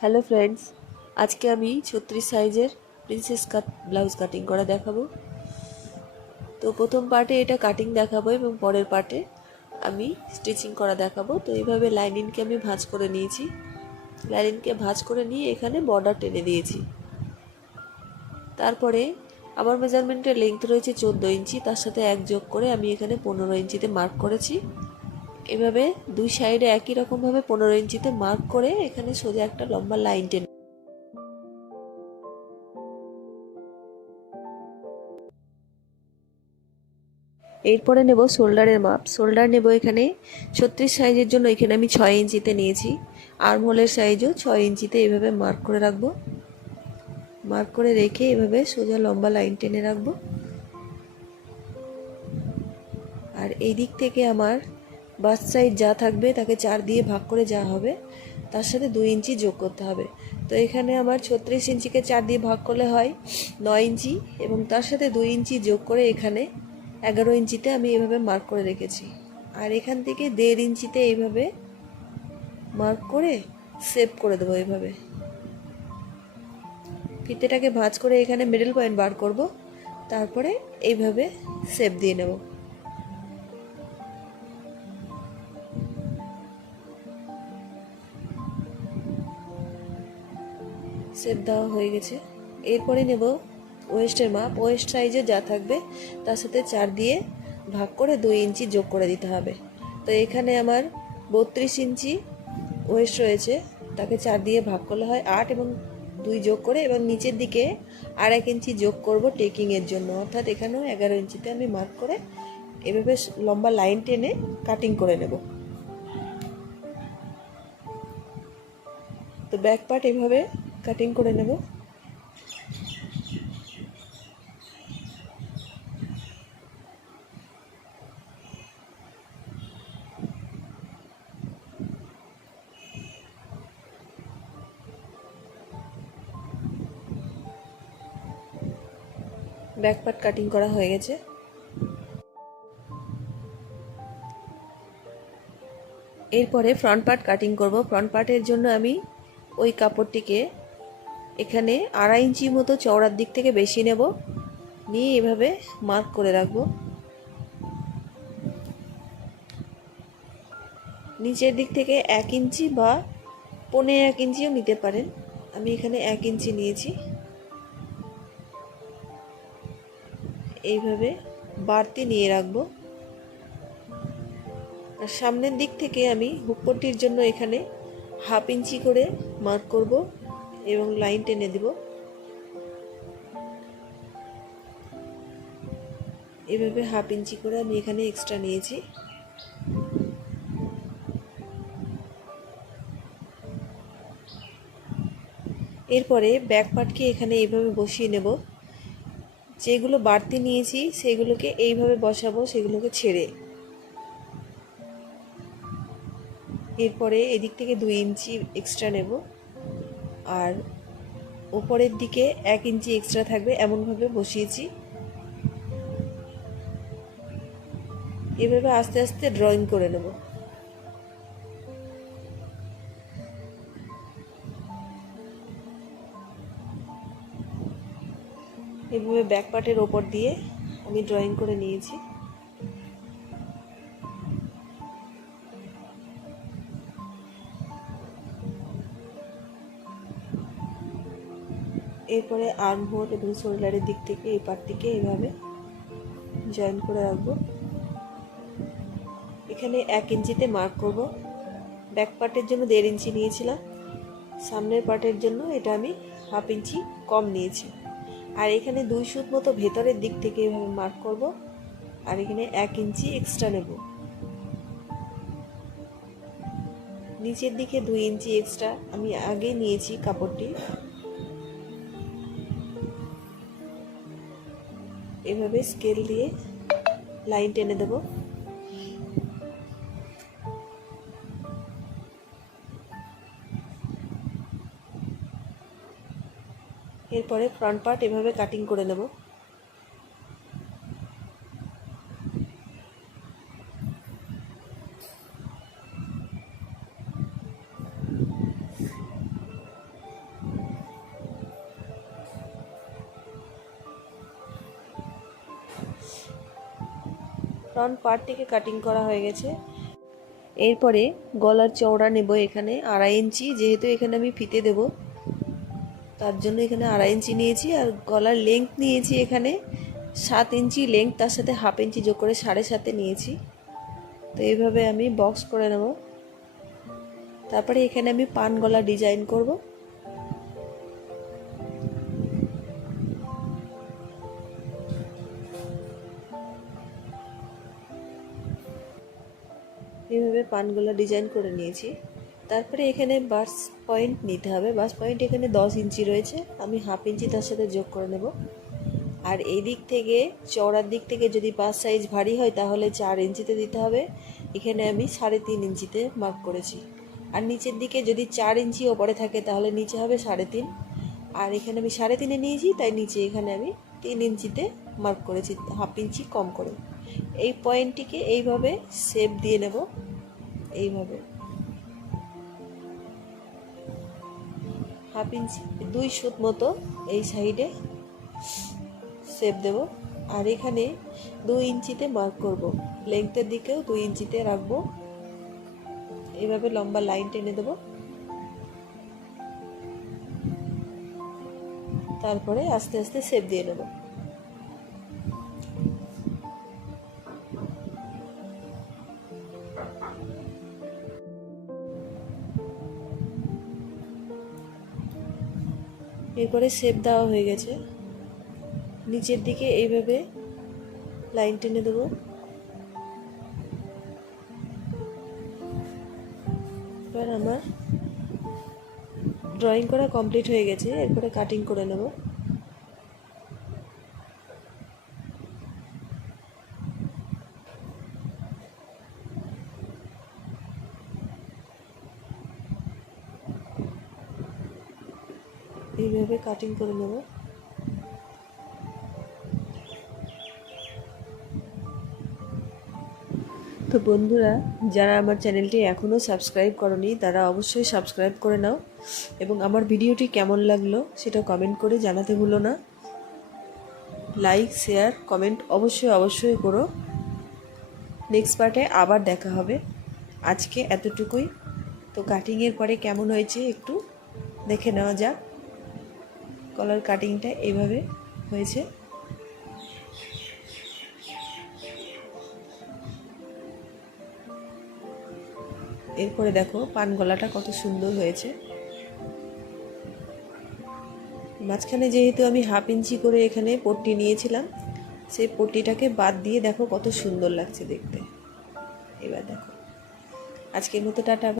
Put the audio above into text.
Hello friends, আজকে আমি 36 সাইজের প্রিন্সেস কাট ব্লাউজ কাটিং করা দেখাবো। তো প্রথম পার্টে এটা কাটিং দেখাবো এবং পরের পার্টে আমি স্টিচিং করা দেখাবো। তো এইভাবে লাইনিংকে আমি ভাঁজ করে নিয়েছি। লাইনিংকে ভাঁজ করে নিয়ে এখানে বর্ডার টেনে দিয়েছি। তারপরে আমার মেজারমেন্টের লেন্থ রয়েছে 14 ইঞ্চি, তার সাথে 1 যোগ করে আমি এখানে 15 ইঞ্চিতে মার্ক করেছি। এভাবে দুই সাইডে একই রকমভাবে 15 ইঞ্চিতে মার্ক করে এখানে সোজা একটা লম্বা লাইন টেনে এরপরে নেব শোল্ডারের মাপ। শোল্ডার নেব এখানে 36 সাইজের জন্য এখানে আমি 6 ইঞ্চিতে নিয়েছি। আর্মহোলের সাইজও 6 ইঞ্চিতে এভাবে মার্ক করে রাখবো। মার্ক করে রেখে এভাবে সোজা লম্বা লাইন টেনে রাখবো। আর এই দিক থেকে আমার বাস সাইড যা থাকবে তাকে 4 দিয়ে ভাগ করে যা হবে তার সাথে 2 ইঞ্চি যোগ করতে হবে। তো এখানে আমার 36 ইঞ্চিকে 4 দিয়ে ভাগ করলে হয় 9 ইঞ্চি এবং তার সাথে 2 ইঞ্চি যোগ করে এখানে 11 ইঞ্চিতে আমি এভাবে মার্ক করে রেখেছি। আর এখান থেকে 1.5 ইঞ্চিতে এইভাবে মার্ক করে সেভ করে দেবো। এইভাবে ফিতেটাকে ভাঁজ করে এখানে মিডল পয়েন্ট বার করব, তারপরে এইভাবে সেভ দিয়ে নেব। সেভ দেওয়া হয়ে গেছে। এরপরে নেব ওয়েস্টের মাপ। ওয়েস্ট সাইজে যা থাকবে তার সাথে 4 দিয়ে ভাগ করে 2 ইঞ্চি যোগ করে দিতে হবে। তো এখানে আমার 32 ইঞ্চি ওয়েস্ট রয়েছে, তাকে 4 দিয়ে ভাগ করলে হয় 8 এবং 2 যোগ করে এবং নিচের দিকে আর 1 ইঞ্চি যোগ করব টেকিংয়ের জন্য, অর্থাৎ এখানেও 11 ইঞ্চিতে আমি মার্ক করে এভাবে লম্বা লাইন টেনে কাটিং করে নেব। তো ব্যাক পার্ট এভাবে কাটিং করে নেব। ব্যাক পার্ট কাটিং করা হয়ে গেছে। এরপরে ফ্রন্ট পার্ট কাটিং করব। ফ্রন্ট পার্টের জন্য আমি ওই কাপড়টিকে এখানে 2.5 ইঞ্চি মতো চওড়ার দিক থেকে বেশি নেব, নিয়ে এভাবে মার্ক করে রাখবো। নিচের দিক থেকে 1 ইঞ্চি বা 1.25 ইঞ্চিও নিতে পারেন। আমি এখানে 1 ইঞ্চি নিয়েছি। এইভাবে বাড়তি নিয়ে রাখবো। আর সামনের দিক থেকে আমি হুকপট্টির জন্য এখানে 1/2 ইঞ্চি করে মার্ক করব এবং লাইন টেনে দেব। এভাবে 1/2 ইঞ্চি করে আমি এখানে এক্সট্রা নিয়েছি। এরপরে ব্যাক পার্টকে এখানে এইভাবে বসিয়ে নেব। যেগুলো বাড়তি নিয়েছি সেগুলোকে এইভাবে বসাবো, সেগুলোকে ছেড়ে। এরপরে এদিক থেকে 2 ইঞ্চি এক্সট্রা নেব আর উপরের দিকে 1 ইঞ্চি এক্সট্রা থাকবে, এমনভাবে বসিয়েছি। এভাবে আস্তে আস্তে ড্রয়িং করে নেব। এভাবে ব্যাক পার্টের ওপর দিয়ে আমি ড্রয়িং করে নিয়েছি। এরপরে আর্ম হোল এবং শোল্ডারের দিক থেকে এই পার্টটিকে এইভাবে জয়েন করে রাখবো। এখানে 1 ইঞ্চিতে মার্ক করব। ব্যাক পার্টের জন্য 1.5 ইঞ্চি নিয়েছিলাম, সামনের পার্টের জন্য এটা আমি 1/2 ইঞ্চি কম নিয়েছি। আর এখানে 2 সুত মতো ভেতরের দিক থেকে এভাবে মার্ক করব আর এখানে 1 ইঞ্চি এক্সট্রা নেব। নিচের দিকে 2 ইঞ্চি এক্সট্রা আমি আগে নিয়েছি কাপড়টি। এভাবে স্কেল দিয়ে লাইন টেনে দেব। এরপরে ফ্রন্ট পার্ট এভাবে কাটিং করে নেব। ফ্রন্ট পার্টটিকে কাটিং করা হয়ে গেছে। এরপরে গলার চওড়া নেব এখানে 2.5 ইঞ্চি, যেহেতু এখানে আমি ফিতে দেব তার জন্য এখানে 2.5 ইঞ্চি নিয়েছি। আর গলার লেংথ নিয়েছি এখানে 7 ইঞ্চি লেংথ, তার সাথে 1/2 ইঞ্চি যোগ করে 7.5 নিয়েছি। তো এইভাবে আমি বক্স করে নেব। তারপরে এখানে আমি পান গলা ডিজাইন করব। এইভাবে পানগুলো ডিজাইন করে নিয়েছি। তারপরে এখানে বাস পয়েন্ট নিতে হবে। বাস পয়েন্ট এখানে 10 ইঞ্চি রয়েছে, আমি 1/2 ইঞ্চি তার সাথে যোগ করে নেব। আর এই দিক থেকে চওড়ার দিক থেকে যদি বাস সাইজ ভারী হয় তাহলে 4 ইঞ্চিতে দিতে হবে। এখানে আমি 3.5 ইঞ্চিতে মার্ক করেছি। আর নিচের দিকে যদি 4 ইঞ্চি ওপরে থাকে তাহলে নিচে হবে 3.5। আর এখানে আমি 3.5 নিয়েছি, তাই নিচে এখানে আমি 3 ইঞ্চিতে মার্ক করেছি, 1/2 ইঞ্চি কম করে। এই পয়েন্টটিকে এইভাবে শেপ দিয়ে নেব। এইভাবে 1/2 ইঞ্চি 2 সুত মতো এই সাইডে শেপ দেব। আর এখানে 2 ইঞ্চিতে মার্ক করব, লেংথের দিকেও 2 ইঞ্চিতে রাখবো। এইভাবে লম্বা লাইন টেনে দেব। তারপরে আস্তে আস্তে শেপ দিয়ে নেব। এরপরে শেপ দেওয়া হয়ে গেছে, নিচের দিকে এইভাবে লাইন টেনে দেবো। এবার আমার ড্রয়িং করা কমপ্লিট হয়ে গেছে, এরপরে কাটিং করে নেব। এইভাবে কাটিং করে নেব। তো বন্ধুরা, যারা আমার চ্যানেলটি এখনও সাবস্ক্রাইব করনি তারা অবশ্যই সাবস্ক্রাইব করে নাও, এবং আমার ভিডিওটি কেমন লাগলো সেটা কমেন্ট করে জানাতে ভুলো না। লাইক, শেয়ার, কমেন্ট অবশ্যই করো। নেক্সট পার্টে আবার দেখা হবে। আজকে এতটুকুই। তো কাটিংয়ের পরে কেমন হয়েছে একটু দেখে নেওয়া যাক। কলার কাটিংটা এইভাবে হয়েছে। এরপরে দেখো পান গলাটা কত সুন্দর হয়েছে। মাঝখানে যেহেতু আমি 1/2 ইঞ্চি করে এখানে পট্টি নিয়েছিলাম, সেই পট্টিটাকে বাদ দিয়ে দেখো কত সুন্দর লাগছে দেখতে। এবার দেখো, আজকের মতো টাটা।